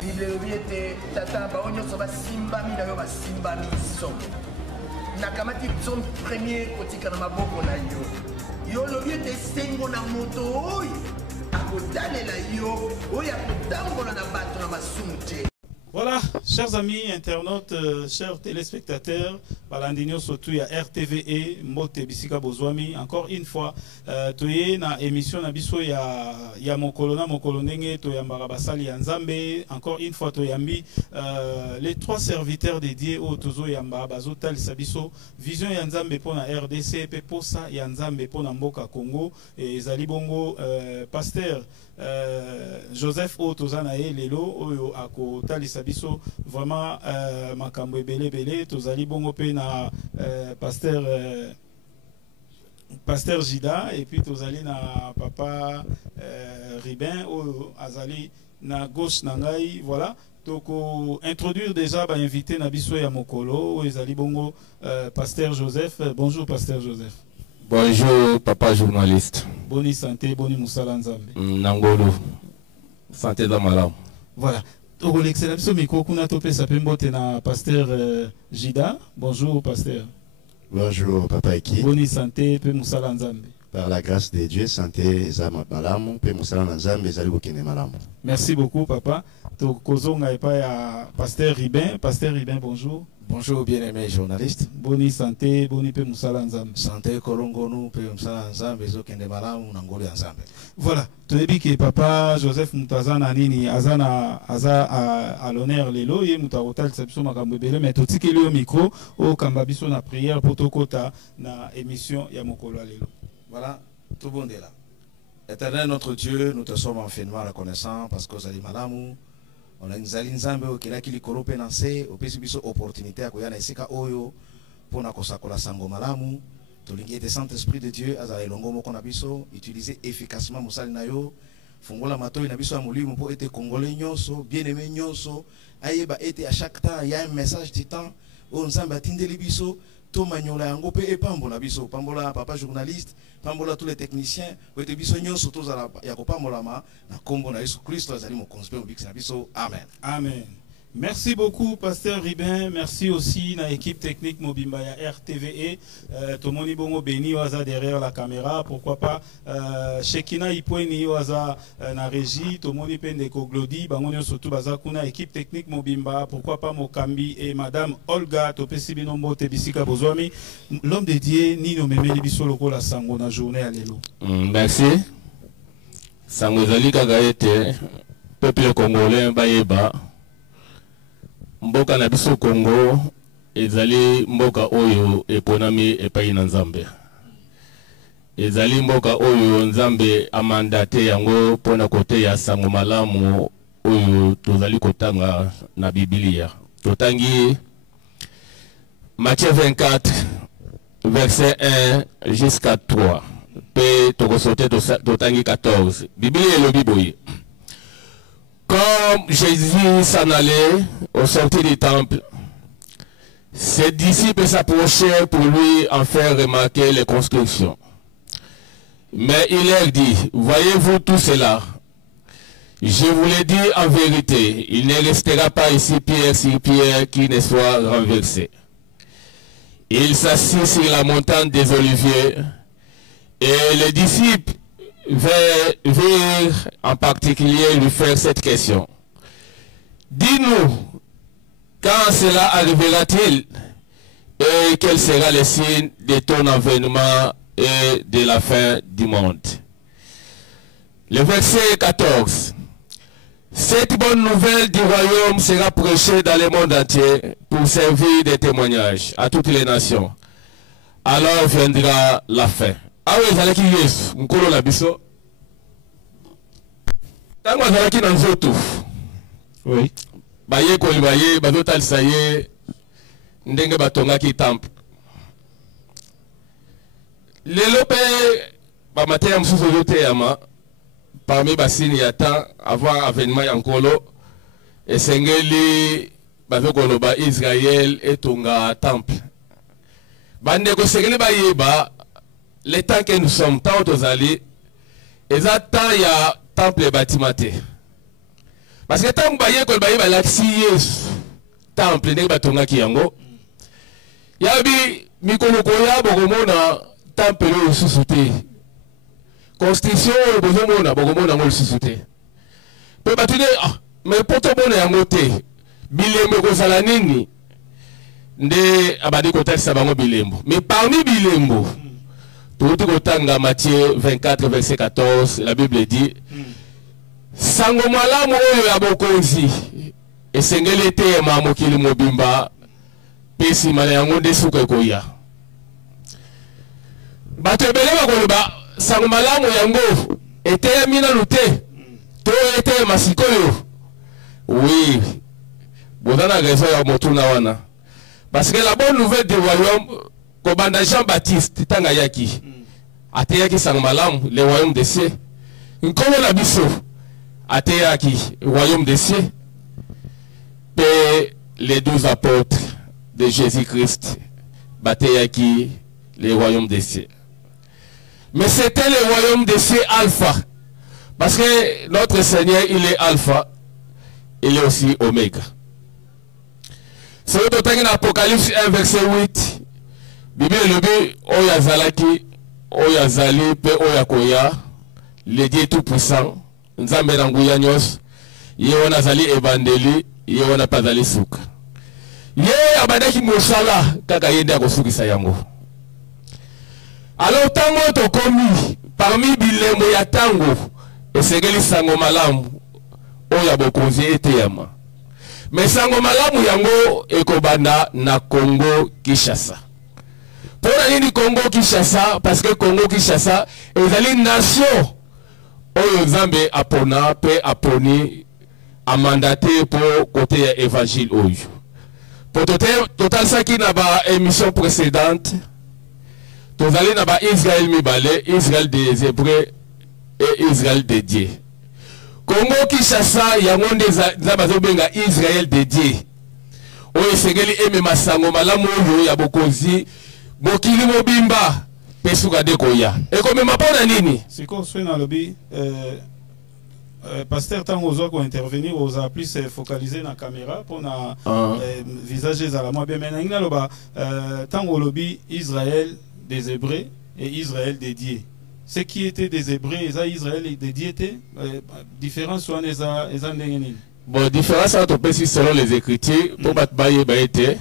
Bible était tata baonyo soba simba mi na yo ba simba mi so. Nakamati son premier kotika na maboko na yo. Yo lo biete sengo na moto oy. Akotalela yo oy akotambola na bato na masumte. Voilà, chers amis internautes, chers téléspectateurs, Balandinho surtout à RTVE, Mote Bisika Bozwami, encore une fois, toye na émission na biso ya mokolona mokolonenge toya marabasali ya Nzambe, encore une fois toyambi les trois serviteurs dédiés au tozo yamba bazo tal sabiso vision ya Nzambe pona RDC pe posa ya Nzambe pona mboka Congo et ezali bongo pasteur Joseph Otozana et Lelo oyo ako talisa biso vraiment makambo ebele bele tozali bongo pe na pasteur Jida et puis tozali na papa Ribin oyo azali na gauche na ngai. Voilà, toko introduire déjà ba invité na biso ya mokolo oyo ezali bongo pasteur Joseph. Bonjour pasteur Joseph. Bonjour papa journaliste. Boni santé, boni musala Nzambe. Nangolo. Santé da malamu. Voilà. Toko l'excellence micro kuna topé sa pembote na pasteur Jida. Bonjour pasteur. Bonjour papa Eki. Boni santé pe musala Nzambe. Par la grâce de Dieu, santé zama malamu pe musala Nzambe zali kokene malamu. Merci beaucoup papa. Toko zonga epa ya pasteur Ribin. Pasteur Ribin, bonjour. Bonjour bien-aimés journalistes. Boni santé, boni pe musala Nzambe. Santé kolongonu pe musala Nzambe zokende malamu na ngolo ya Nzambe. Voilà, toyebi ke papa Joseph Mutazana nini azana aza à l'honneur lelo ye mutarotal biso makambo ebele mais totikeli yo micro o kamba biso na prière pour tokota na émission ya mokolo lelo. Voilà, tout bon est là. Éternel notre Dieu, nous te sommes infiniment reconnaissants parce que zali malamu. On a une Nzambe okela kili korope nanse opesi biso opportunité akoya na esika oyo pona kosakola sango malamu. Tolingi ete Saint-Esprit de Dieu azala elongo moko na biso utiliser efficacement mosali na yo fungola matoi na biso ya molimo po ete congolais nyonso bien-aimé nyonso ayeba ete à chaque temps il y a un message du temps o Nzambe atindeli biso to manyola yango pe epambola biso pambola papa journaliste pambola tous les techniciens o ete biso nyonso tozala ya kopambolama na kombo na Yesu Kristo azali mo conspe mo bikisa biso amen. Amen. Merci beaucoup, pasteur Ribin. Merci aussi à l'équipe technique Mobimba RTVE. Tomoni Bongo Beni Waza derrière la caméra. Pourquoi pas Shekina Ipoeni Waza na régie. Tomoni Pendeko Glodi. Bangonio surtout Baza Kuna équipe technique Mobimba. Pourquoi pas Mokambi et madame Olga Topesi Binombo Tebisika Bozwami. L'homme dédié Nino Memeli Bisoloko la sango na journée à l'élo. Merci. Sango zali kagaete peuple congolais bayeba. Mboka na biso Congo ezali mboka oyo eponami epai na Nzambe. Ezali mboka oyo Nzambe amandate yango pona kote ya sango malamu oyo tozali kotanga na Biblia. Totangi Matthieu 24 verset 1 jusqu'à 3. Pe tokosote totangi 14. Biblia elobi boye. Comme Jésus s'en allait au sortir du temple, ses disciples s'approchaient pour lui en faire remarquer les constructions. Mais il leur dit, voyez-vous tout cela? Je vous le dis en vérité, il ne restera pas ici pierre sur pierre qui ne soit renversé. Il s'assit sur la montagne des Oliviers et les disciples vers en particulier lui faire cette question. Dis-nous, quand cela arrivera-t-il et quel sera le signe de ton avènement et de la fin du monde? Le verset 14. Cette bonne nouvelle du royaume sera prêchée dans le monde entier pour servir de témoignage à toutes les nations. Alors viendra la fin. Ah oui, ça qui Yesu, mkolo na biso. Tango azalaki na nzoto. Oui. Baye ko baye bazotalisa ye ndenge batongaki temple. Lelo pe ba mateya msusu yote yama parmi basini ya temps avant avènement ya nkolo esengeli bazokoloba Israël etonga temple. Bande ko sengeli bayeba le temps que nous sommes, tant aux allés, et ça, tant il y a temple bâtiment. parce que tant que vous avez l'accès temple ndenge batongaki yango yabi mikolo koya bokomona temple oyo susu te constitution oyo bozomona bokomona ngo lisusu te mpe bato nde mais po tomona yango te bilembo ekozala nini nde abandi kotalisa bango bilembo mais parmi bilembo touti kotanga Matthieu 24 verset 14 la Bible dit sango malamu oyo ya bokonzi esengeli eteyema mokili mobimba mpe nsima na yango nde suka ekoya bato ebele bakoloba sango malamu yango eteyemi nanu te to eteyema sikoyo oui boza na raison ya motuna wana parce que la bonne nouvelle du royaume kobanda Jean-Baptiste tanga yaki ateyaki sango malamu le royaume des cieux nkombo na biso ateyaki royaume des cieux. Les 12 apôtres de Jésus-Christ bateyaki les royaumes des cieux. Mais c'était le royaume des cieux alpha. Parce que notre Seigneur, il est alpha, il est aussi oméga. C'est dans l'Apocalypse 1 verset 8. Bible le dit Oyazalaki, Oyazali, Pe Oyakoya, le Dieu tout-puissant, Nzambe Nanguya Nyos, Yewonazali Evangeli, Yewona Pazali Suka. Ye abadaki mosala kaka yende akosukisa yango. Alors tango tokomi parmi bilembo ya tango esengeli sango malamu oya bokonzi eteyama. Mais sango malamu yango ekobanda na Congo Kinshasa. Pona nini Congo Kinshasa? Parce que Congo Kinshasa ezali nation oyo Nzambe apona pe aponi a mandaté pour côté évangile oyo. Pour total ça qui n'a pas émission précédente, nous allons na ba Israël mibale, Israël des Hébreux et Israël des dieux. Congo Kinshasa yango ndeza bazobenga Israël des dieux. Oyo sengeli eme masango malamu oyo ya bokonzi mokili mobimba pesuka de koya. Et comme mapona nini? Siko swena lobi pasteur tant aux autres intervenir aux a plus focalisé la caméra pour na visage à la moi bien maintenant là tant au lobby Israël des Hébreux et Israël des dieux. Ce qui était des Hébreux et Israël des dieux était différence soit les ndengeni. Bon différence entre précis selon les Écritures pour battre baye baete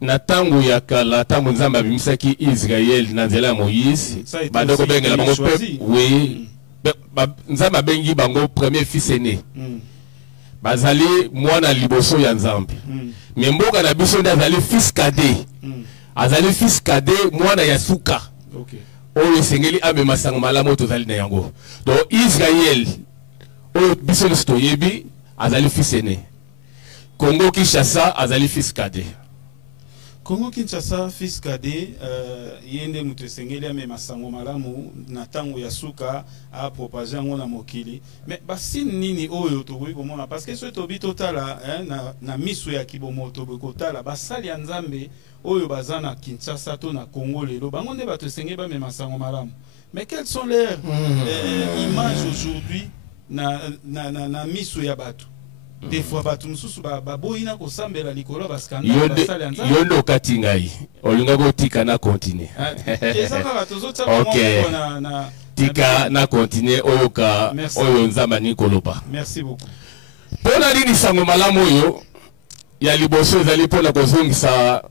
na tangu ya kala tangu Nzambe abimisaki Israël na nzela Moïse bandoko bengela bango peuple oui. Nzambe bengi bango premier fils aîné. Bazali mwana liboso ya Nzambe. Mais mboka na biso ndazali fils cadet. Azali fils cadet mwana ya suka. OK. Oyo sengeli amema sango malamu tozali na yango. Donc Israël oyo biso to yebi azali fils aîné. Congo Kinshasa azali fils cadet. Congo Kinshasa fils cadet yende mutu sengeli amema sango malamu na tango ya suka a propager ngo na mokili. Mais basi nini oyo tokoki komona parce que so tobi totala na miso ya kibomo tokoki kotala basali ya Nzambe oyo bazana Kinshasa to na Congo lelo bango nde bato sengeli bamema sango malamu. Mais quelles sont leurs images aujourd'hui na miso ya bato? Des fois bato mususu baboyina kosambela likolo baskandale basali ya Nzambe. Yondo katingai olinga kotika na continue. OK. Tika na continue oyoka oyo Nzambe ni koloba. Merci beaucoup. Pona nini sango malamu oyo ya liboso ezali pona kozongisa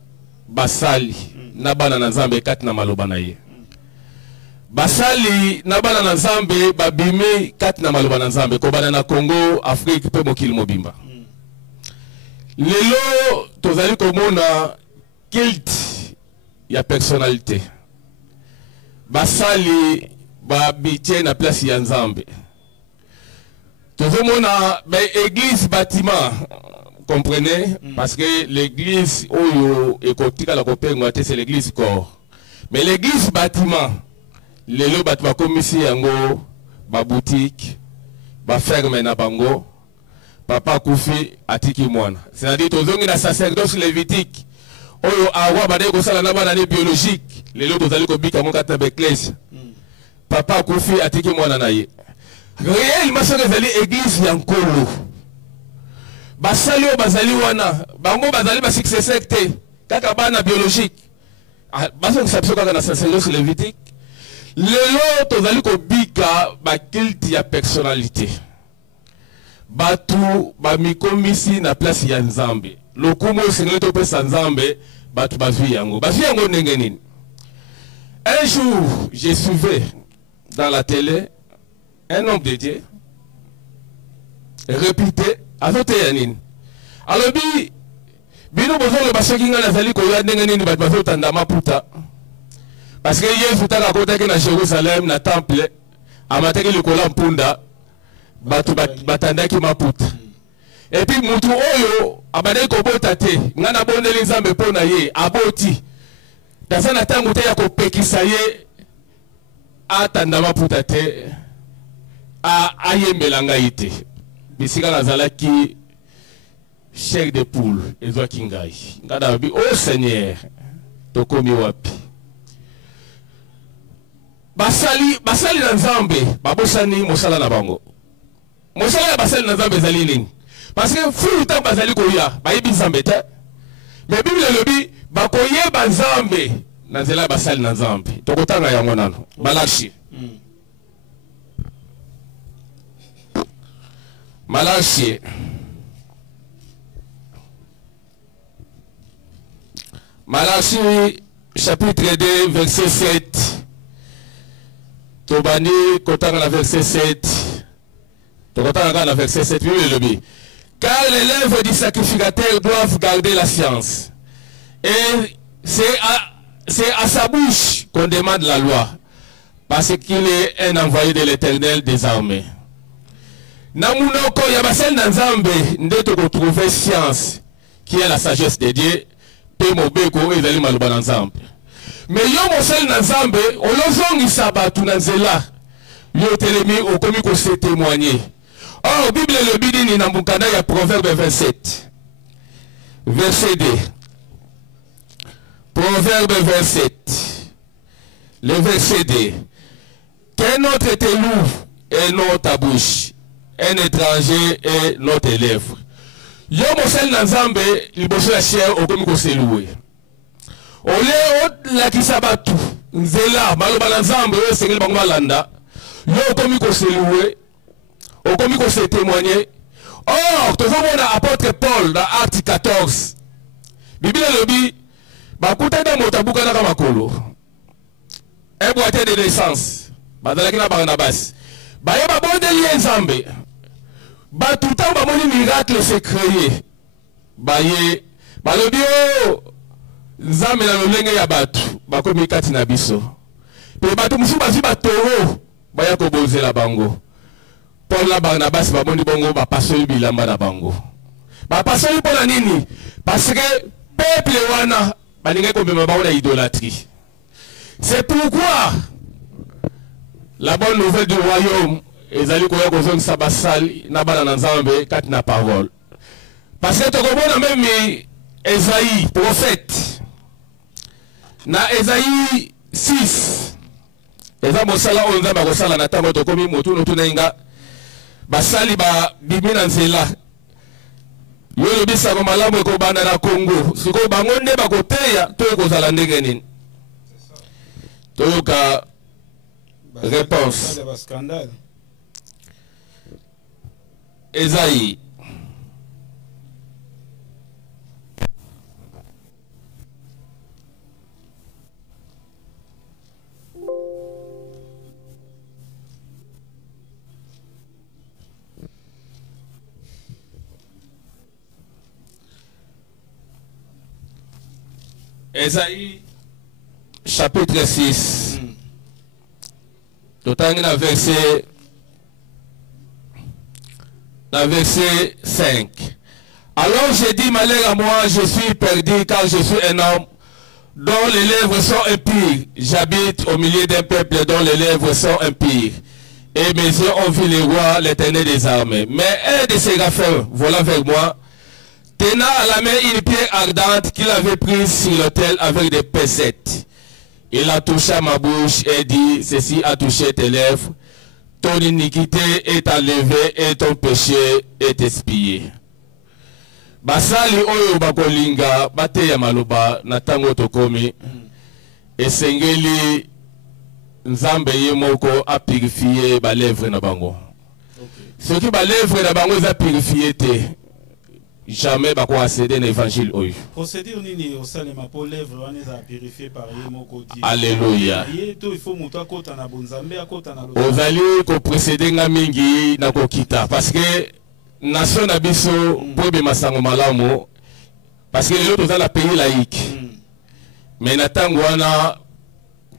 basali na bana na Nzambe kati na maloba na ye. Basali na bana na Nzambe babimi kati na maloba na Nzambe ko bana na Congo, Afrique pe mokili mobimba. Lelo tozali komona culte ya personnalité. Basali babitie na place ya Nzambe. Tozomona église bâtiment, comprenez? Parce que l'église oyo ekotika la kopengo c'est l'église corps. Mais l'église bâtiment lelo bato bakomisi yango ba boutique ba ferme na bango papa kufi atiki mwana c'est-à-dire tozongi na sacerdoce lévitique oyo awa bade ko sala na bana ne biologique lelo tozali ko bika mo kata beklese papa kufi atiki mwana na ye réellement soki ezali église ya nkolo basali oyo bazali wana bango bazali basuccesseur te kaka bana biologique bazongisa biso kaka na sacerdoce lévitique lelo tozali kobika baculte ya personnalité batu bamikomisi na place ya nzambe lokumu osengeli topesa nzambe batu bazwi yango ndenge nini. Un jour je suivais dans la télé un homme de Dieu réputé azoteya nini alobi bino bozolo basoki nga nazali koya ndenge nini bato bazotanda maputa parce que Yesu taka akotaki na Jérusalem na temple amataki likolo mpunda bato batandaki maputa et puis mutu oyo abandaki kobota te nga nabondeli nzambe mpo na ye aboti daza na ntango te ya kopekisa ye atanda maputa te ayembela ngai te bisika nazalaki chair de poule ezwaki ngai nga nabi o Seigneur tokomi wapi basali na nzambe babosani mosala na bango mosala ya basali na nzambe ezali nini parce que fulu ntango bazali koya bayebi nzambe te mais Bible elobi bakoyeba nzambe na nzela ya basali na nzambe tokotanga yango nano Malachi Malachi chapitre 2 verset 7 tobani kotanga na verset 7 tokotanga na verset 7 Bible elobi car les lèvres du sacrificateur doivent garder la science et c'est à sa bouche qu'on demande la loi parce qu'il est un envoyé de l'Éternel des armées. Na munoko ya basali na nzambe nde tokotrouver science qui est la sagesse de Dieu pe mobeko ezali maloba na nzambe mais yo mosali na nzambe olozongisa bato na nzela yo telemi okomi ko se témoigner. Or Bible elobi nini na mukanda ya Proverbe 27 verset 2 Proverbe 27 le verset 2 qu'un autre te loue et non ta bouche un étranger et notre élève. Yo mosali na nzambe liboso ya cher okomi koseluwe. Ole lakisa batu nzela maloba na nzambe oyo esengeli bango balanda. Yo okomi koseluwe, okomi kose témoigner. Or, tozomona apôtre Paul dans Acte 14. Bible elobi bakutana motabuka na makolo. Un boîtier de naissance. Bazalaki na Barnabas. Baye babondeli nzambe. Batuta bamoni miracle se créé baye balobi o nzambe na lolenge ya batu bakomi kati na biso pe batu musu bazi batoro baya kobozela bango Paul na Barnabas bamoni bongo bapasoli bilamba na bango bapasoli mpona nini parce que peuple wana balingai komema bango na idolâtrie. C'est pourquoi la bonne nouvelle du royaume ezali koya kozongisa basali na bana na nzambe kati na parole parce que tokomona même Esaïe prophète na Esaïe 6 eza mosala oyo nzambe akosala na ntango tokomi motu tunenga basali babimi na nzela yo lobisaka malamu ekobanda na Congo sikoyo bango nde bakoteya to ekozala ndenge nini toyoka réponse Esaïe Esaïe chapitre 6 totangi na verset 5. Alors j'ai dit, malheur à moi, je suis perdu car je suis un homme dont les lèvres sont impures. J'habite au milieu d'un peuple dont les lèvres sont impures. Et mes yeux ont vu le roi, l'Éternel des armées. Mais un de ses raffins volant vers moi, tenant à la main une pierre ardente qu'il avait prise sur l'autel avec des pincettes. Il a touché à ma bouche et dit, ceci a touché tes lèvres. ton iniquité est enlevée et ton péché est expié. Basali oyo bakolinga bate ya maloba na tango tokomi esengeli nzambe ye moko a purifier ba lèvre na bango. Ce qui ba lèvre na bango za purifier te jamais bako accéder na évangile oyo. Procédure nini au salema pour lèvre on est à purifier par ye moko di. Alléluia. Il faut muto akota na bonzambe akota na lo. Ozali ko précéder nga mingi na ko kita parce que nation na biso bobe masango malamu parce que l'autre dans la pays laïque. Mais natango wana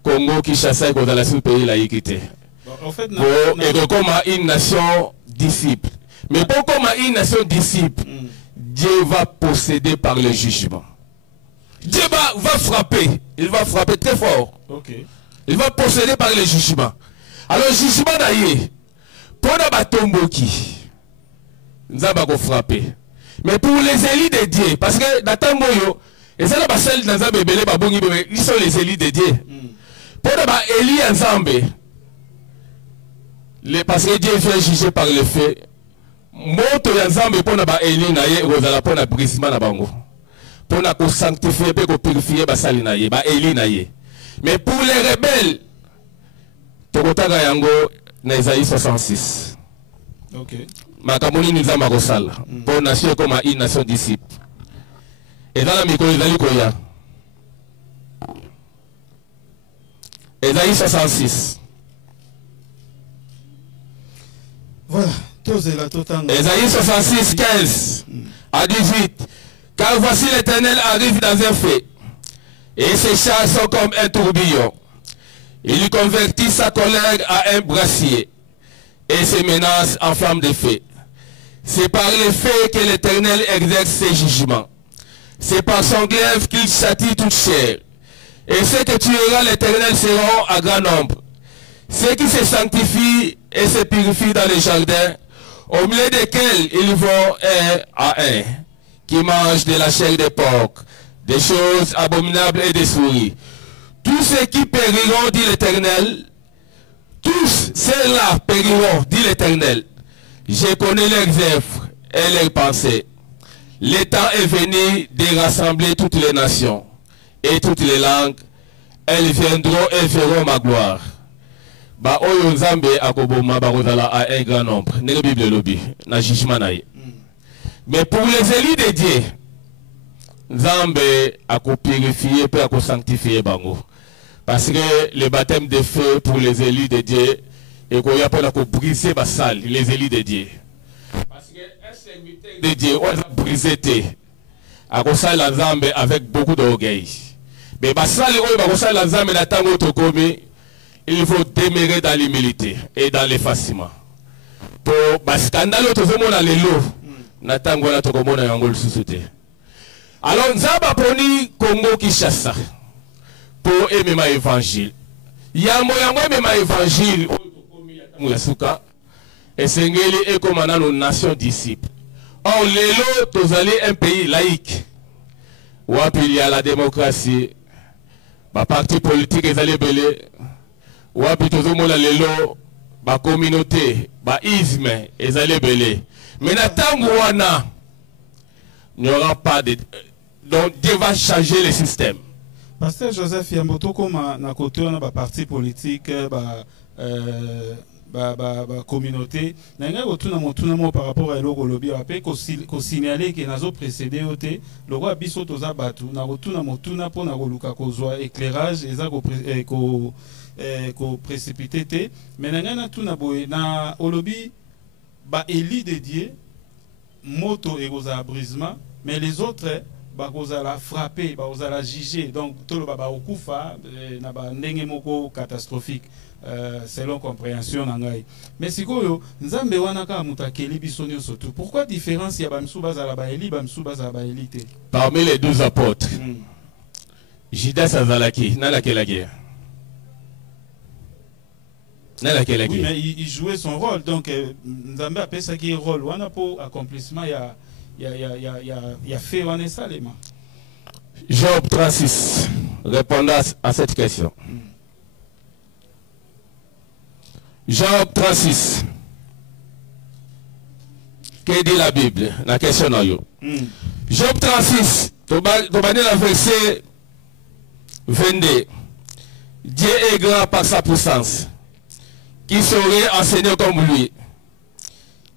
Congo Kinshasa est dans la pays laïque. En fait, et comme une nation disciple. Mais pour comme une nation disciple, Dieu va posséder par le jugement. Dieu va frapper. Il va frapper très fort. Okay. Il va posséder par le jugement. Alors le jugement d'ailleurs, pour la batomboki, nous allons frapper. Mais pour les élus de Dieu, parce que dans Tangoyo, et ça la celle dans un bébé, ils sont les élus de Dieu. Pour les élus ensemble, parce que Dieu vient juger par le fait, moto ensemble pour les élus naïe, rozala pour le brisement na bango, pour la sanctifier, pour purifier basali naïe, ba élus naïe. Mais pour les rebelles, tokotaga yango na Isaïe 66. OK. Makamoni nizama kosala pour nation comme une nation disciple. Et dans la micro ezali koya. Isaïe 66. Voilà, Isaïe 66, 15 à 18. Car voici l'Éternel arrive dans un feu, et ses chars sont comme un tourbillon. Il lui convertit sa colère à un brassier, et ses menaces en flamme de feu. C'est par le feu que l'Éternel exerce ses jugements. C'est par son glaive qu'il châtie toute chair. Et ceux que tuera l'Éternel seront à grand nombre. Ceux qui se sanctifient et se purifient dans les jardins, au milieu desquels ils vont un à un, qui mangent de la chair des porcs, des choses abominables et des souris. Tous ceux qui périront, dit l'Éternel, tous ceux-là périront, dit l'Éternel. Je connais leurs œuvres et leurs pensées. Le temps est venu de rassembler toutes les nations et toutes les langues. Elles viendront et verront ma gloire. Ba oyo nzambe akoboma bakozala à un grand nombre. Ne la Bible lobi na jugement naïe. Mais pour les élus de Dieu, nzambe akopurifier et akosanctifier bango. Parce que le baptême de feu pour les élus de Dieu et qu'on y a pour briser la salle, les élus de Dieu. Parce qu'un serviteur de Dieu, on a brisé la zambe avec beaucoup d'orgueil. Mais la salle, on a la zambe il faut demeurer dans l'humilité et dans l'effacement. Pour le scandale, tout le monde a les lots. Natango na tokomona yango susute. Alors nzaba poni Congo Kinshasa pour aimer ma évangile. Yango aimer ma évangile. Yasuka et sengeli et comme nos nations disciples. Or lelo tozali un pays laïque. Wapi il y a la démocratie. Ba parti politique ezali belé. Wapi tozomona lelo ba communauté, ba isme ezali belé. Mais natango wana il n'y aura pas de donc Dieu va changer le système. Pasteur Joseph Yamboto comme na côté on a ba parti politique ba communauté nanga otuna motuna mo par rapport à eloko lobi apé ko signaler que nazo précédé oté le roi biso toza batu na otuna motuna po na koluka kozwa éclairage eza ko précipité té mais nanga na tuna boye na olobi ba éli de Dieu moto et goza brisement mais les autres ba goza la frapper ba goza la juger donc tolo ba okufa na ba ndenge moko catastrophique selon compréhension nangai mais sikoyo nzambe wana ka mutakeli bisonyo surtout pourquoi différence ya bamsu bazala ba eli bamsu bazala ba eli te parmi les 12 apôtres Judas azalaki na la guerre. Oui, mais il jouait son rôle donc nzambe appelle ça qui rôle wana pour accomplissement ya fait wana salema. Job 36 répondant à cette question. Job 36. Que dit la Bible? La question là. Job 36. Tobane la verset 22. Dieu est grand par sa puissance. Qui saurait enseigner comme lui?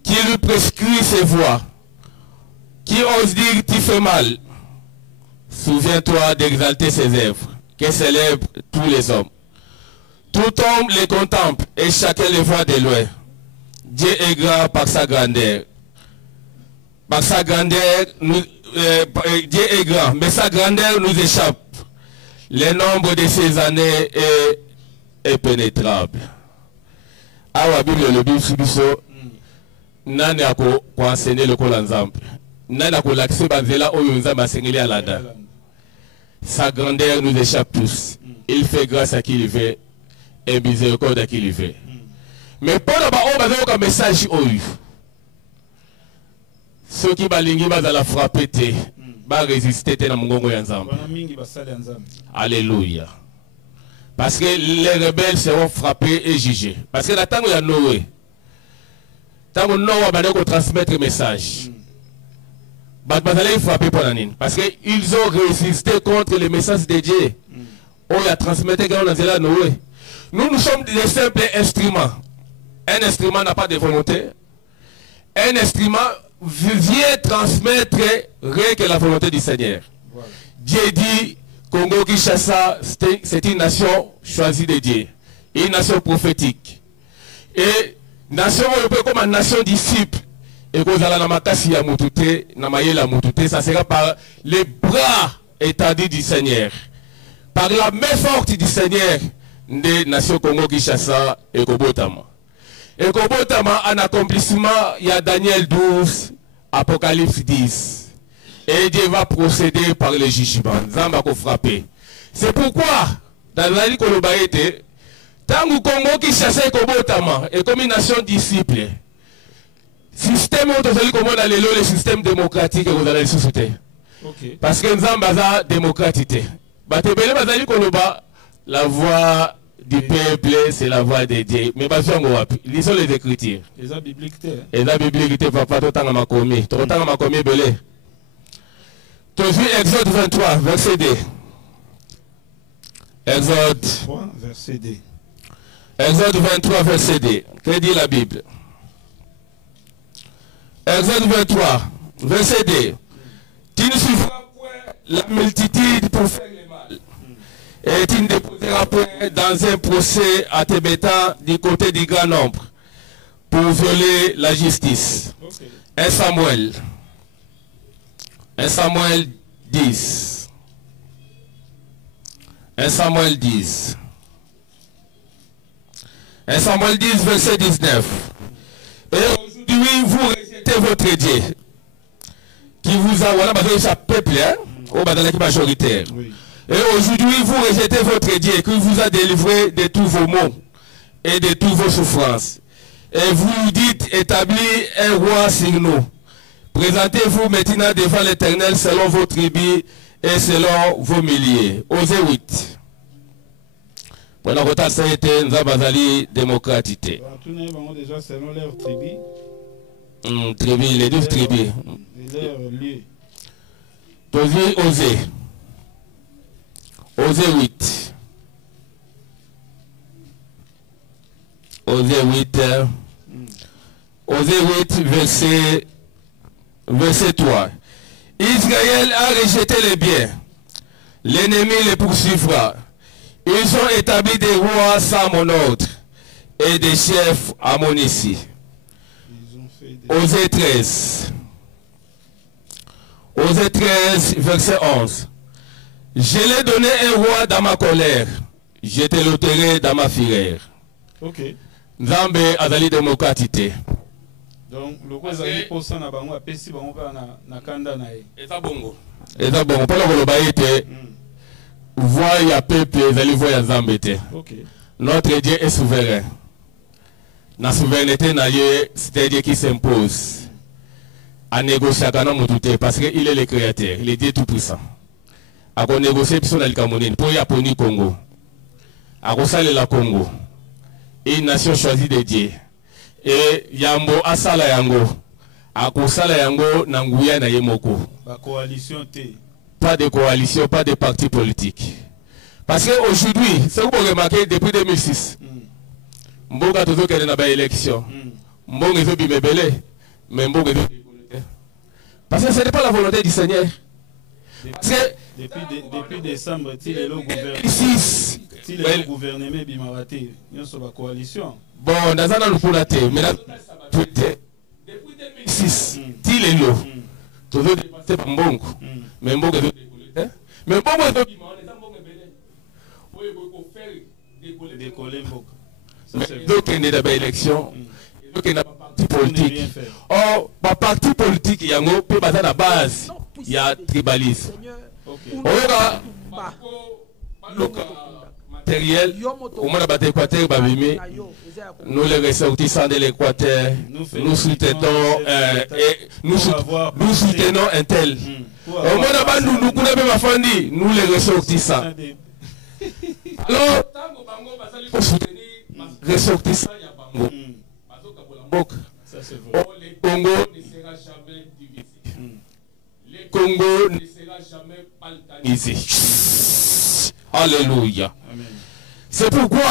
Qui lui prescrit ses voies? Qui ose dire tu fais mal? Souviens-toi d'exalter ses œuvres, que célèbrent tous les hommes. Tout homme les contemple et chacun les voit de loin. Dieu est grand par sa grandeur. Par sa grandeur, Dieu est grand, mais sa grandeur nous échappe. Le nombre de ses années est impénétrable. Awa Bible le Bible subiso nani ako enseigner le kolanzambe. Nani ako l'accès banzela oyo nzamba asengeli alada. Sa grandeur nous échappe tous. Il fait grâce à qui il veut et miséricorde à qui il veut. Mais pour le message oyo. Ceux qui balingi bazala frapper te, ba résister te na mungongo ya nzambe. Alléluia. Parce que les rebelles seront frappés et jugés. Parce que la tango ya Noé. Tango Noé va nous transmettre le message. Bazala frappé pour l'année. Parce qu'ils ont résisté contre le message de Dieu. On a transmettre quand on a dit là Noé. Nous sommes des simples instruments. Un instrument n'a pas de volonté. Un instrument vient transmettre rien que la volonté du Seigneur. Voilà. Dieu dit Congo-Kinshasa, c'est une nation choisie de Dieu. Une nation prophétique. Et nation comme une nation disciple. Et que vous allez dans makasi ya mutute, na mayela mutute, ça sera par les bras étendus du Seigneur. Par la main forte du Seigneur des nations Congo-Kinshasa et Kobotama. Et Kobotama, un accomplissement, il y a Daniel 12, Apocalypse 10. Et Dieu va procéder par le jugement. Zamba ko frapper. C'est pourquoi, dans la vie Kolobaete, tant que Congo Kinshasa et Kobotama, et comme une nation disciple, système le système démocratique que vous allez soutenir. Parce que Nzamba démocratique. La voix du peuple, c'est la voix de Dieu. Mais lisons les Écritures. Et la biblique. Et la biblique, papa, tout le temps m'a commis. Tout le temps m'a commis, belé. Toujours Exode 23, verset 2. Exode 23, verset 2. Exode 23, verset 2. Que dit la Bible? Exode 23, verset 2. Tu ne suivras point la multitude pour faire le mal. Et tu ne déposeras point dans un procès à tes mettant du côté du grand nombre pour violer la justice. Okay. 1 Samuel. 1 Samuel 10. 1 Samuel 10. 1 Samuel 10, verset 19. Et aujourd'hui, vous rejetez votre Dieu qui vous a, voilà, un peuple, hein, au badalaki majoritaire. Oui. Et aujourd'hui, vous rejetez votre Dieu qui vous a délivré de tous vos maux et de toutes vos souffrances. Et vous dites, établis un roi sur nous. Présentez-vous maintenant devant l'Éternel selon vos tribus et selon vos milliers. Osée 8. Voilà, ça a été une démocratique. Déjà selon leur tribu. Les 12 tribus. Osée. Osée 8. Osée 8. Osée 8, verset 3. Israël a rejeté les biens. L'ennemi les poursuivra. Ils ont établi des rois sans mon ordre et des chefs à mon ici. Osée 13. Osée 13, verset 11. Je l'ai donné un roi dans ma colère. Je te l'ôterai dans ma fureur. Ok. Nzambe azali démocratique. Donc, le roi azali posa na bango apesi bango na kanda na ye. Eza bongo. Eza bongo. Pour le koloba ete voix ya peuple ezali voix ya Nzambe te. Ok. Notre Dieu est souverain. La souveraineté na ye, c'est Dieu qui s'impose. À négocier parce qu'il est le créateur, il est Dieu tout puissant. À négocier pour la Cameroun, pour Yaponi Congo. À la Congo. une nation choisie de Dieu. Et Yambo Asala Yango, Akosala Yango Nanguya na Yemoko. Coalition T. Pas de coalition, pas de parti politique. Parce qu'aujourd'hui, c'est ce que vous remarquez depuis 2006. Mboka Toto qui est dans l'élection. Mboka Toto qui est mais Mboka Toto qui est. Parce que ce n'est pas la volonté du Seigneur. Depuis décembre, il est le gouvernement Bimawate, il y a une coalition. Bon, dans un an, mais depuis 2006, il est là. Tout est dépassé par Mbongo. Mais Mbongo est décollé. Mais Mbongo est décollé. Donc, il y a des élections. Donc, il y a pas parti politique. Or, par parti politique, il y a la base. Il y a tribalisme. Matériel, au moins la Équateur, nous les ressortissants de l'Équateur, nous soutenons un tel. Au moins nous les ressortissants. Alors, il faut soutenir les ressortissants. Le Congo ne sera jamais divisé. Le Congo ne sera jamais balkanisé. Alléluia. C'est pourquoi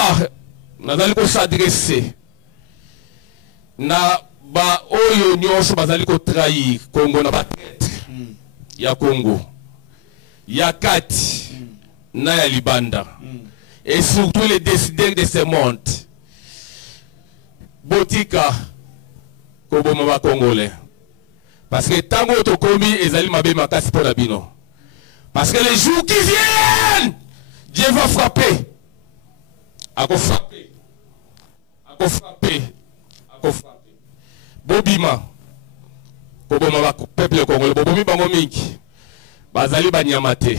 nous allons s'adresser na ba oyo nyonso bazali ko trahir Congo na ba traître ya Congo ya kati na ya Libanda et surtout les décideurs de ce monde botika koboma ba Congolais parce que tango tokomi ezali mabe makasi pour la bino parce que les jours qui viennent Dieu va frapper. A frapper. A frapper. A frapper. Bobima. Koboma peuple congolais. Bobomi bango mingi. Bazali banyamate.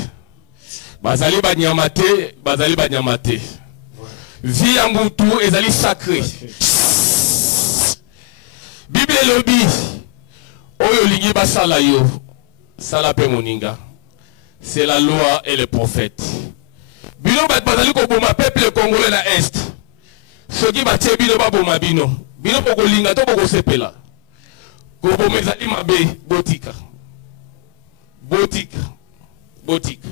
Bazali banyamate. Bazali banyamate. Vie en Moutou ezali sacré. Bible lobby. Oyo lingi basala yo. Sala pe moninga. C'est la loi et les prophètes. Bino bat bazali ko boma peuple congolais na est. Soki batie bino ba boma bino. Bino poko linga to poko sepela. Ko boma ezali mabe botika. Botika. Botika.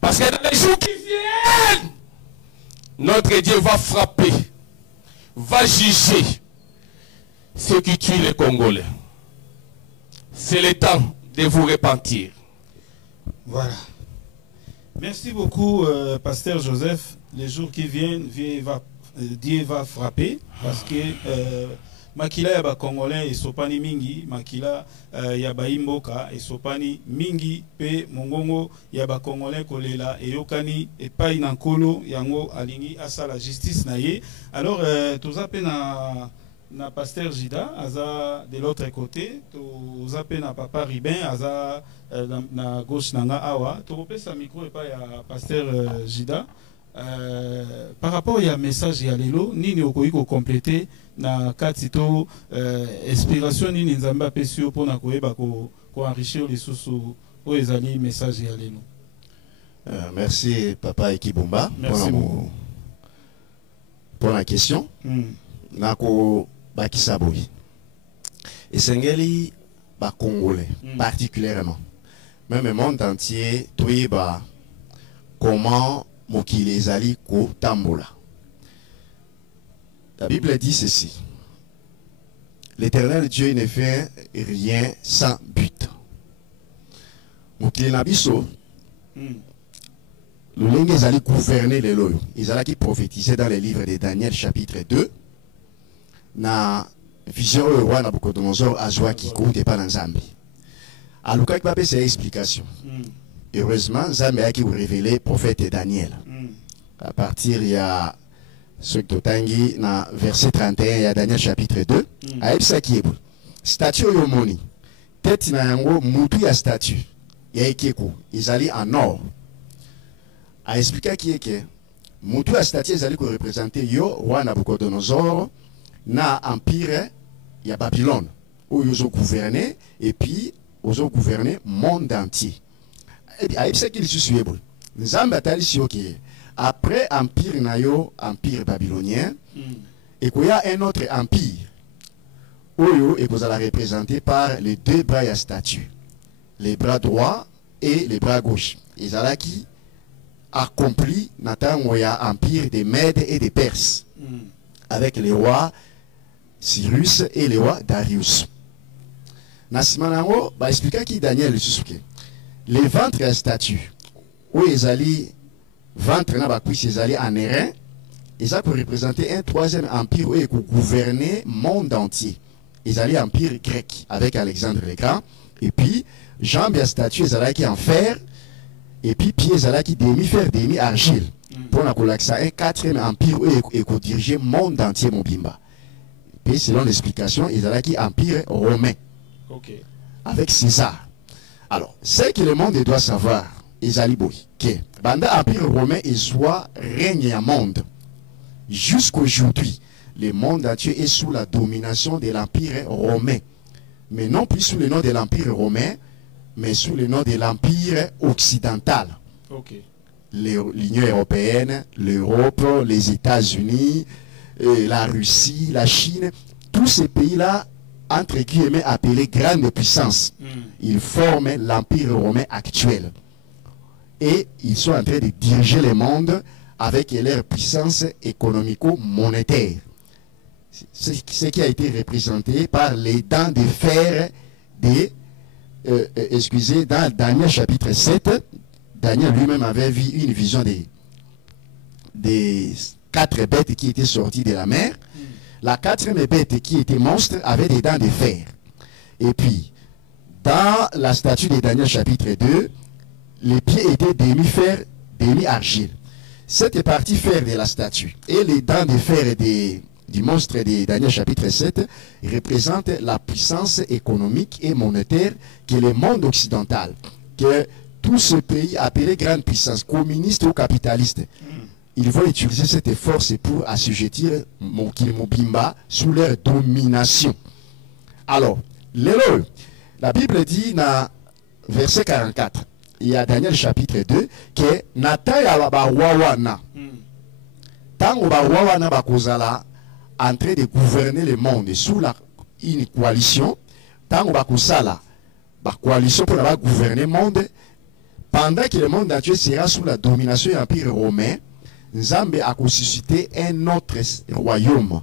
Parce que dans les jours qui viennent, notre Dieu va frapper, va juger ceux qui tuent les Congolais. C'est le temps de vous repentir. Voilà. Merci beaucoup, Pasteur Joseph. Les jours qui viennent, Dieu va frapper parce que makila ya ba Congolais et sopani mingi, makila ya ba imboka et sopani mingi pe mongongo ya ba Congolais kolela et yokani et pa inankolo yango alingi asa la justice na ye. Alors tous appelés na Pasteur Jida aza de l'autre côté, tous appelés na Papa Ribin aza na gauche nanga awa, tu repères sa micro et pas ya Pasteur Jida. Par rapport à message ya lelo nini okoki ko compléter na katito inspiration nini nzamba pesio pona koyeba ko enrichir les sous o ezali message ya lelo. Merci Papa Ekibumba pour la question. Nako bakisaboui. Esengeli ba Congolais particulièrement. Même le monde entier toyeba comment mokili ezali ko tambola. La Bible dit ceci. L'Éternel Dieu ne fait rien sans but. Mokili nabiso le lingue ezali gouverner les loyaux. Ils allaient qui prophétiser dans le livre de Daniel chapitre 2. Na vision au roi Nabucodonosor azwa qui compte pas dans Zambie. Alors quand il c'est explication. Heureusement, Zambie a qui vous révélé prophète Daniel. À partir il y a ce que Tangi na verset 31 il y a Daniel chapitre 2. A ça qui est statue yomoni. Tête na yango mutu ya statue. Ya ekeko, ils allaient en or. A expliquer qui est que mutu ya statue ils allaient représenter yo roi Nabucodonosor na empire ya Babylone où ils ont gouverné et puis ils ont gouverné monde entier. Et puis c'est qu'il se suit bon. Nzamba tali si OK. Après empire nayo empire babylonien Et qu'il y a un autre empire, Oyo, et que vous allez représenter par les deux bras à statue, les bras droits et les bras gauches. Et ça qui accompli Nathan empire des Mèdes et des Perses, avec les rois Cyrus et les rois Darius. Nasimanango va expliquer qui Daniel Susuke. Les ventres à statue, où ils allaient ventre na bakuisi ils allaient en airain, et ça peut représenter un troisième empire où ils gouvernaient le monde entier. Ils allaient empire grec avec Alexandre le Grand, et puis jambes à statue ils allaient en fer, et puis pieds ils allaient demi-fer, demi-argile. Pour un quatrième empire où ils dirigeaient le monde entier Mobimba. Et selon l'explication, ils allaient empire romain. Okay. Avec César. Alors, ce que le monde doit savoir, ils allaient que pendant l'empire romain, il soit règne à monde. Jusqu'aujourd'hui, le monde entier est sous la domination de l'empire romain. Mais non plus sous le nom de l'empire romain, mais sous le nom de l'empire occidental. Okay. L'Union européenne, l'Europe, les États-Unis, la Russie, la Chine, tous ces pays-là, entre guillemets, appelés grandes puissances, ils forment l'empire romain actuel. Et ils sont en train de diriger le monde avec leur puissance économico-monétaire. Ce qui a été représenté par les dents de fer dans Daniel chapitre 7. Daniel lui-même avait vu une vision des 4 bêtes qui étaient sorties de la mer. La 4e bête qui était monstre avait des dents de fer. Et puis, dans la statue de Daniel chapitre 2, les pieds étaient demi-fer, demi-argile. Cette partie fer de la statue et les dents de fer du monstre de Daniel chapitre 7 représentent la puissance économique et monétaire que le monde occidental, que tous ces pays appelés grandes puissances, communistes ou capitalistes, ils vont utiliser cette force pour assujettir Mobimba sous leur domination. Alors, la Bible dit dans verset 44, il y a Daniel chapitre 2, que Nata ya bawawana. Tango bawawana bakozala en train de gouverner le monde sous une coalition. Tango bakosala ba coalition pour gouverner le monde. Pendant que le monde entier sera sous la domination de l'empire romain, Nzambe a suscité un autre royaume.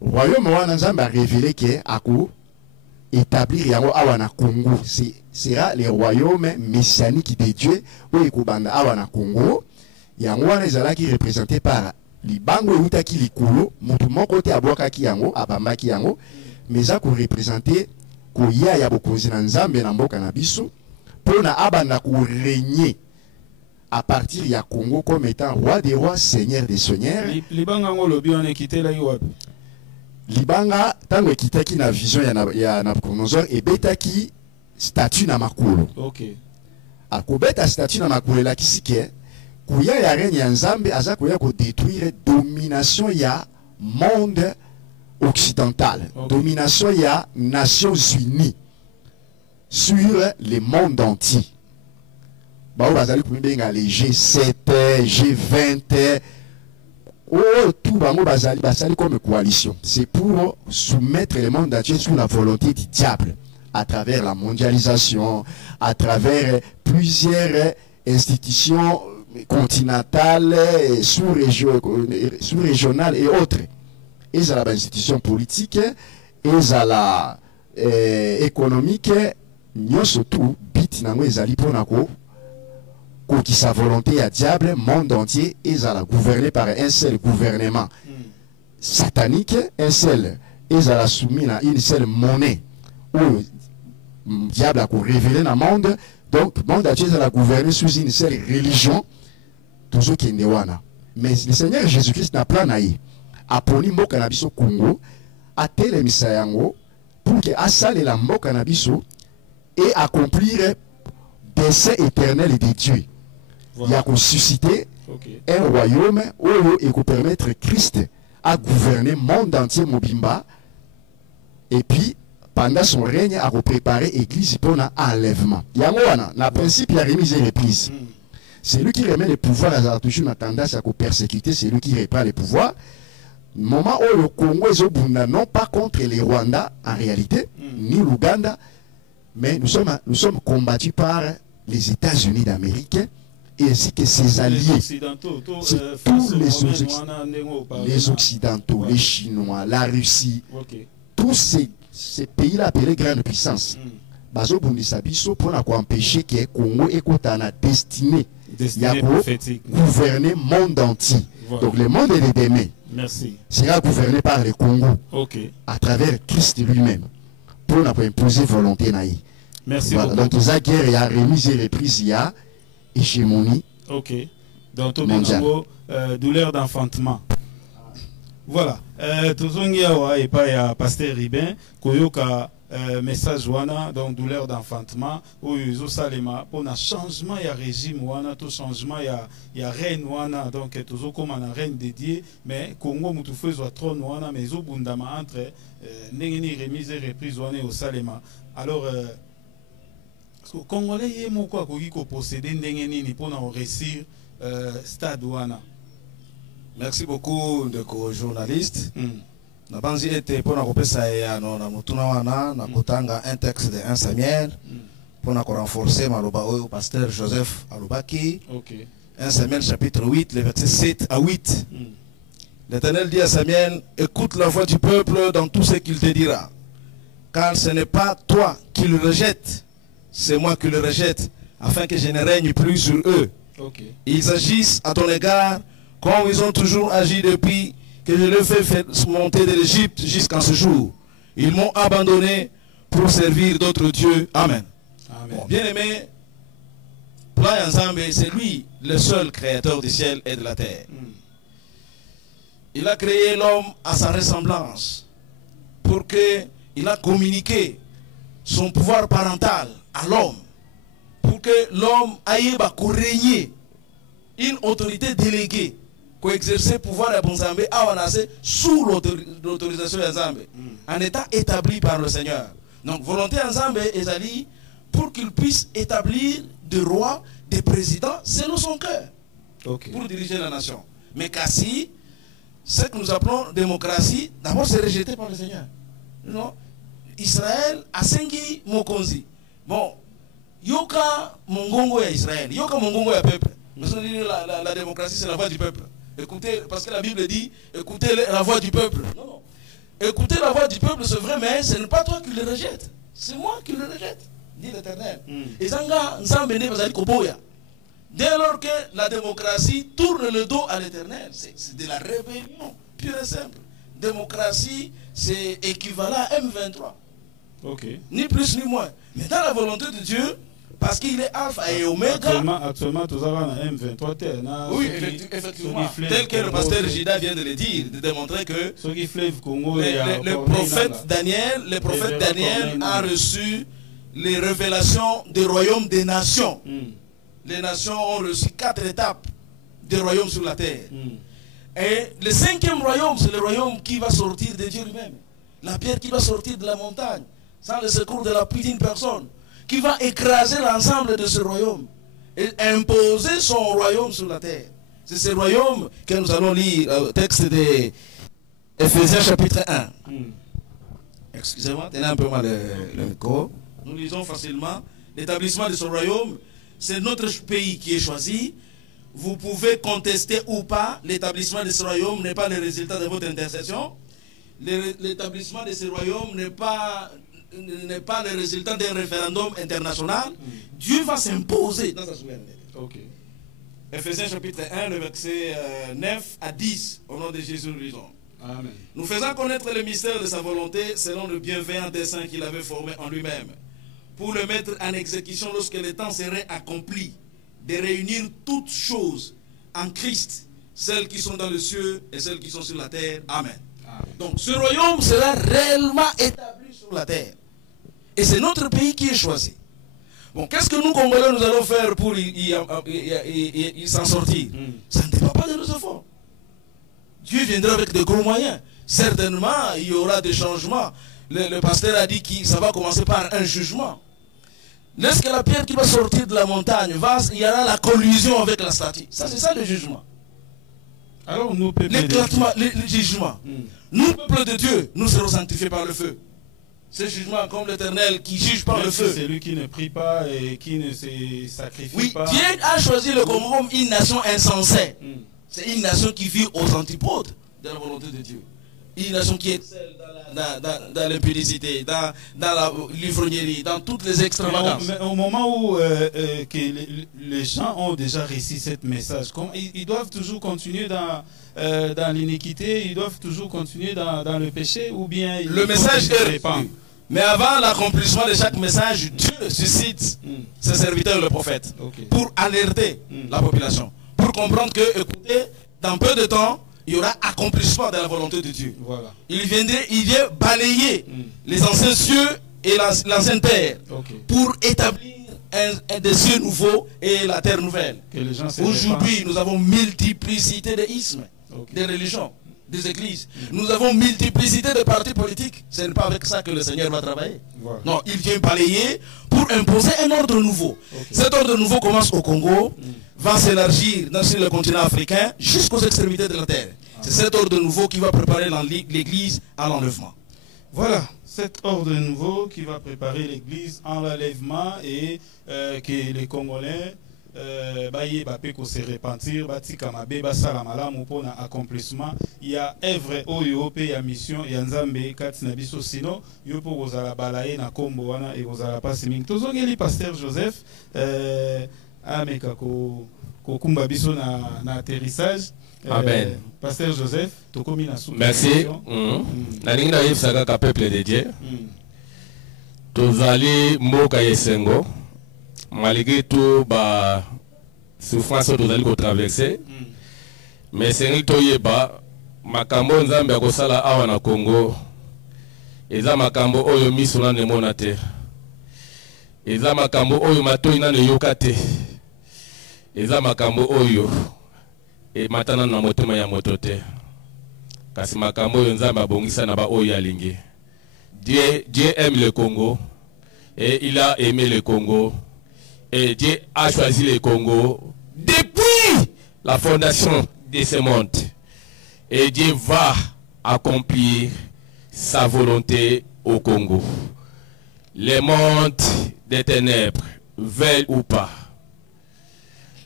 Le royaume wana Nzambe a révélé que a établir yango awana Congo. Sera le royaume messianique de Dieu où ekobanda awana Congo. Yango wana ezalaki représenté par libango eutaki likolo, mutu moko te abwakaki yango, abambaki yango, mais za ko représenter koya ya bokonzi na Nzambe na mboka na biso. Pour abanda ko régner à partir du Congo comme étant roi des rois, seigneur des seigneurs. Libanga ngolo bi on a quitté la yob. Libanga tango kitaki na vision ya Nabucodonosor et betaki statue na makolo. OK. Akobeta statue na makolo la kisike kuya ya règne ya Nzambe aza koya ko détruire domination ya monde occidental. Okay. Domination ya Nations Unies sur le monde entier. Bah, bazali kubenga les G7, G20, tout bazali comme coalition. C'est pour soumettre le monde entier sous la volonté du diable, à travers la mondialisation, à travers plusieurs institutions continentales, sous-régionales et autres. Et ça la institution politique, et ça la économique, nous surtout bit nango ezali ponako qui sa volonté à diable monde entier et ça la gouverné par un seul gouvernement satanique, un seul et ça la soumis à une seule monnaie où diable a révélé dans le monde. Donc monde entier ça la gouverné sous une seule religion toujours qui est wana. Mais le Seigneur Jésus-Christ n'a pas naï a poni mboka na biso Congo a telemisa yango pour que asale la mboka na biso et accomplir dessein éternel de Dieu. Voilà. Il y a suscité un royaume où il peut permettre Christ à gouverner le monde entier Mobimba. Et puis, pendant son règne, à préparer l'église pour l'enlèvement. Il y a un principe, il y a remise et reprise. C'est lui qui remet le pouvoir à toujours une tendance à persécuter, c'est lui qui reprend le pouvoir. Moment où le Congo est au Bunda, non pas contre les Rwandais en réalité, ni l'Ouganda, mais nous sommes combattus par les États-Unis d'Amérique et ainsi que ses alliés. C'est tous les Occidentaux, les Chinois, la Russie, tous ces pays-là appelés grandes puissances. Bazo Bundisa biso pour empêcher que le Congo ait destinée à gouverner le monde entier. Voilà. Donc le monde de demain sera gouverné par le Congo à travers Christ lui-même pour imposer volonté. Merci voilà. beaucoup. Donc la guerre, il y a remise et reprise, il y a hégémonie. Ok. Donc tout le douleur d'enfantement. Voilà. Tuzongia et pas ya pasteur Ribin koyoka message wana donc douleur d'enfantement ou salema pour un changement ya régime wana tout changement ya reine wana donc toujours comme un reine dédiée mais Congo mutu faisait trône wana mais zo bundama entre n'engeni remise et reprise wana au salema alors Congolais yé moko akoki ko posséder n'engeni ni pour réussir stade wana. Merci beaucoup de co-journaliste. Nabanzi était pour un texte de 1 Samuel pour renforcer le pasteur Joseph Alubaki. 1 Samuel chapitre 8, les versets 7 à 8. L'Éternel dit à Samuel, écoute la voix du peuple dans tout ce qu'il te dira. Car ce n'est pas toi qui le rejettes, c'est moi qui le rejette, afin que je ne règne plus sur eux. Ils agissent à ton égard comme ils ont toujours agi depuis que je les fais monter de l'Égypte jusqu'à ce jour. Ils m'ont abandonné pour servir d'autres dieux. Amen. Bon, bien aimé, Plan Nzambe, c'est lui le seul créateur du ciel et de la terre. Il a créé l'homme à sa ressemblance pour qu'il a communiqué son pouvoir parental à l'homme pour que l'homme aille régner une autorité déléguée pour exercer le pouvoir de Nzambe sous l'autorisation de Nzambe, en état établi par le Seigneur. Donc, volonté de Nzambe est allée pour qu'il puisse établir des rois, des présidents selon son cœur, pour diriger la nation. Mais Kassi, ce que nous appelons démocratie, d'abord c'est rejeté par le Seigneur. Non? Israël a sengi mokonzi. Bon, yoka mongongo ya Israël, yoka mongongo ya peuple. La démocratie c'est la voix du peuple. Écoutez, parce que la Bible dit, écoutez la voix du peuple. Non, non. Écoutez la voix du peuple, c'est vrai, mais ce n'est pas toi qui le rejettes. C'est moi qui le rejette, dit l'Éternel. Et Zanga, Nzambene, Bazali Koboya. Dès lors que la démocratie tourne le dos à l'Éternel, c'est de la rébellion, pure et simple. Démocratie, c'est équivalent à M23. Ni plus ni moins. Mais dans la volonté de Dieu, parce qu'il est alpha et oméga. Actuellement, tout ça va dans M23. Oui, effectivement. Tel que le pasteur Jida vient de le dire, de démontrer que le prophète Daniel a reçu les révélations des royaumes des nations. Les nations ont reçu 4 étapes des royaumes sur la terre. Et le 5e royaume, c'est le royaume qui va sortir de Dieu lui-même. La pierre qui va sortir de la montagne, sans le secours de la pluie d'une personne, qui va écraser l'ensemble de ce royaume et imposer son royaume sur la terre. C'est ce royaume que nous allons lire au texte de Ephésiens chapitre 1. Excusez-moi, tenez un peu mal le micro. Nous lisons facilement. L'établissement de ce royaume, c'est notre pays qui est choisi. Vous pouvez contester ou pas, l'établissement de ce royaume n'est pas le résultat de votre intercession. L'établissement de ce royaume n'est pas le résultat d'un référendum international. Dieu va s'imposer dans sa souveraineté. Ephésiens chapitre 1, le verset 9 à 10, au nom de Jésus, nous lisons. Amen. Nous faisons connaître le mystère de sa volonté selon le bienveillant dessein qu'il avait formé en lui-même, pour le mettre en exécution lorsque le temps serait accompli, de réunir toutes choses en Christ, celles qui sont dans le ciel et celles qui sont sur la terre. Amen. Donc ce royaume sera réellement établi sur la terre. Et c'est notre pays qui est choisi. Bon, qu'est-ce que nous, Congolais, nous allons faire pour y s'en sortir? Ça ne dépend pas de nos efforts. Dieu viendra avec de gros moyens. Certainement, il y aura des changements. Le pasteur a dit que ça va commencer par un jugement. Lorsque la pierre qui va sortir de la montagne, il y aura la collusion avec la statue. Ça, c'est ça le jugement. Alors nous, l'éclatement, le jugement. Nous, peuple de Dieu, nous serons sanctifiés par le feu. Ce jugement comme l'Éternel qui juge par le feu. C'est lui qui ne prie pas et qui ne se sacrifie pas. Oui, Dieu a choisi le Congo comme une nation insensée. C'est une nation qui vit aux antipodes de la volonté de Dieu. Une nation qui excelle dans l'impudicité, dans la l'ivrognerie, dans toutes les extravagances. Mais au moment où que les gens ont déjà réussi ce message, ils doivent toujours continuer dans l'iniquité, ils doivent toujours continuer dans le péché, ou bien le message est répandu. Mais avant l'accomplissement de chaque message, Dieu suscite ses serviteurs, le prophète, pour alerter la population, pour comprendre que, écoutez, dans peu de temps, il y aura accomplissement de la volonté de Dieu. Voilà. Il vient balayer les anciens cieux et l'ancienne terre pour établir des cieux nouveaux et la terre nouvelle. Aujourd'hui, nous avons multiplicité d'ismes, des religions, des églises. Nous avons multiplicité de partis politiques. Ce n'est pas avec ça que le Seigneur va travailler. Voilà. Non, il vient balayer pour imposer un ordre nouveau. Cet ordre nouveau commence au Congo, va s'élargir sur le continent africain jusqu'aux extrémités de la terre. C'est cet ordre nouveau qui va préparer l'Église à l'enlèvement. Voilà, cet ordre nouveau qui va préparer l'Église à l'enlèvement et que les Congolais se repentir, pour accomplissement. Il y a œuvre oyo pe ya mission ya Nzambe kati na biso sino yo po kozala balaye na kombo wana e kozala pasi mingi. Tozongeli Pasteur Joseph ameka ko kumba biso na atterrissage. Amen. Pasteur Joseph, tokomi na sous. Merci. Nalingi na yebisaka ka peuple de Dieu. Tozali mboka yesengo. Malgré tout ba souffrance tozali ko traverser. Mais sengi toyeba makambo Nzambe akosala awa na Congo. Eza makambo oyo miso na nemona te. Eza makambo oyo matoi na yoka te. Eza makambo oyo et matana na motema ya motote kasi makambo oyo Nzambe abongisa na ba oyo alingi. Dieu aime le Congo et il a aimé le Congo et Dieu a choisi le Congo depuis la fondation de ce monde et Dieu va accomplir sa volonté au Congo. Les mondes des ténèbres veulent ou pas,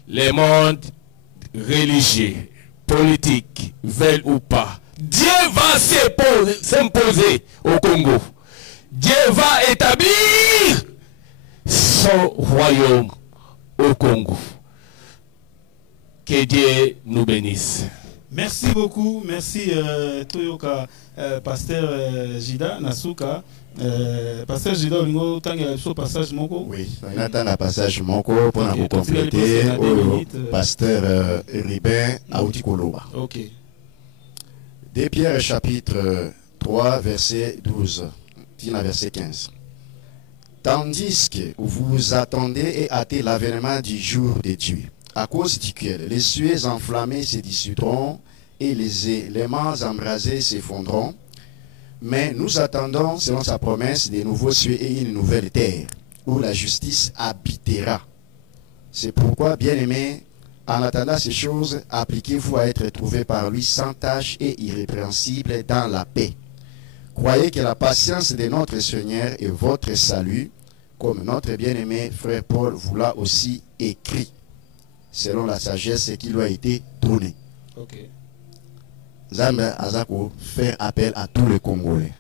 les mondes religieux, politiques, veulent ou pas, Dieu va s'imposer au Congo. Dieu va établir son royaume au Congo. Que Dieu nous bénisse. Merci beaucoup, merci Toyoka, Pasteur Jida Nasuka. Pasteur Jida Olingo tangela so passage moko. Oui, on attend un passage moko pour nous compléter au Pasteur Ribin Aoutikoloba. OK. 2 Pierre chapitre 3 verset 12 à verset 15. Tandis que vous attendez et hâtez l'avènement du jour de Dieu, à cause duquel les cieux enflammés se dissoudront et les éléments embrasés s'effondreront. Mais nous attendons, selon sa promesse, des nouveaux cieux et une nouvelle terre, où la justice habitera. C'est pourquoi, bien-aimés, en attendant ces choses, appliquez-vous à être trouvés par lui sans tache et irrépréhensibles dans la paix. Croyez que la patience de notre Seigneur est votre salut, comme notre bien-aimé frère Paul vous l'a aussi écrit, selon la sagesse qui lui a été donnée. Okay. Zambé Azako faire appel à tous les Congolais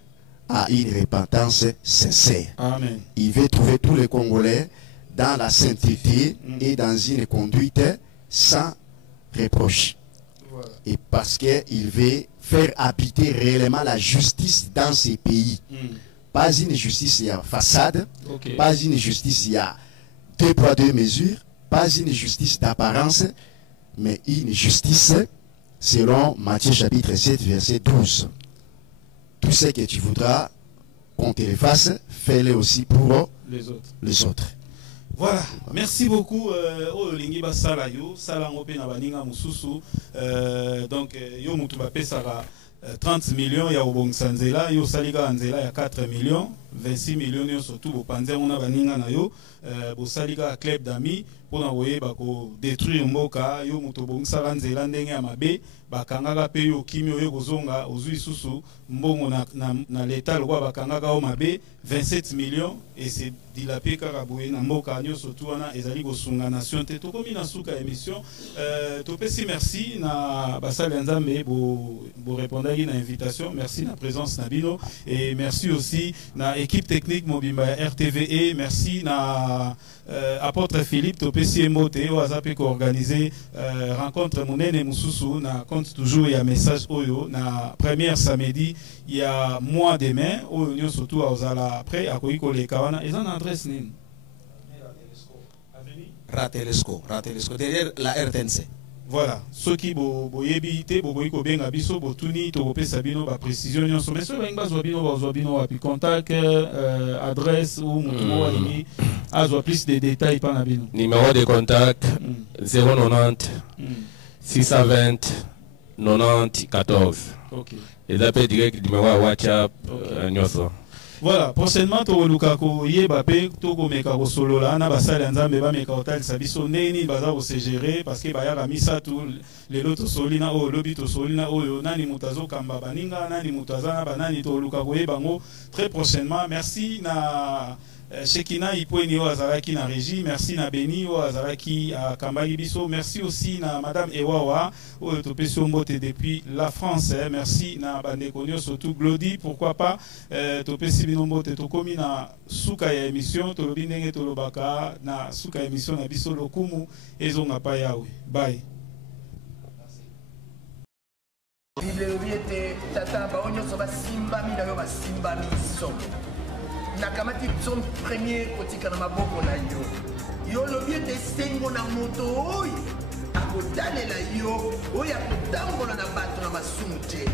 à une repentance sincère. Amen. Il veut trouver tous les Congolais dans la sainteté et dans une conduite sans reproche. Voilà. Et parce qu'il veut faire habiter réellement la justice dans ces pays. Pas une justice il y a façade, pas une justice il y a 2 poids 2 mesures, pas une justice d'apparence, mais une justice selon Matthieu chapitre 7 verset 12. Tout ce que tu voudras qu'on te le fasse, fais-le aussi pour les autres. Voilà, merci beaucoup. Olingi basala yo, sala ngope na baninga mususu. Donc yo mutu ba pesa 30 millions ya obongisa nzela, yo salika nzela ya 4 millions. 26 millions surtout au panzer on a baninga na yo bosalika club d'amis pour envoyer bako détruire mboka yo moto bongisa nzela ndenge ya mabe bakangaka pe yo kimio yo kozonga ozui susu mbongo na l'état lokwa bakangaka o mabe 27 millions et c'est dilapé kaka boye na mboka nyo surtout wana ezali kosunga nation te tokomi na suka émission topesi merci na basali nzambe bo répondaki na invitation merci na présence na bino et merci aussi na équipe technique mobimba ya RTVE merci na apôtre Philippe topesi mbote o azape ko organiser rencontre monene mususu na compte toujours ya message oyo na première samedi il y a mois demain oyo nyo surtout ozala après akoki koleka wana eza na adresse nini Ratelesco derrière la RTNC. Voilà, ceux qui boyebi te bokoki kobenga biso botuni tokopesa bino ba précision nyonso mais so benga bazwa bino wapi contact adresse ou moto alingi azwa plus de détails pa na bino. Numéro de contact 090 620 90 14. OK. Et d'appel direct numéro WhatsApp nyonso. Voilà, prochainement toluka ko yeba pe toko meka ko solola na basali nzambe ba meka hotel sabiso neni baza ko se gérer parce que ba ya misa tout les loto solina o lobi to solina o nani mutazo kamba baninga nani mutazana banani toluka ko yeba ngo très prochainement. Merci na Shekina Ipweni o azaraki na régie, merci na Beni o azaraki à Kambagi biso, merci aussi na madame Ewawa o topesi mbote depuis la France, merci na bandekonyo surtout Glody, pourquoi pas topesi bino mbote tokomi na suka ya émission tolobi ndenge tolobaka na suka ya émission na biso lokumu ezonga pa yawe. Bye. Bible tata baonyo so basimba mi na yo basimba miso. Nakamati son premier kotika na maboko na yo yo lobi ete sengo na moto oyo akotalela yo oyo akotambola na bato na masumu te.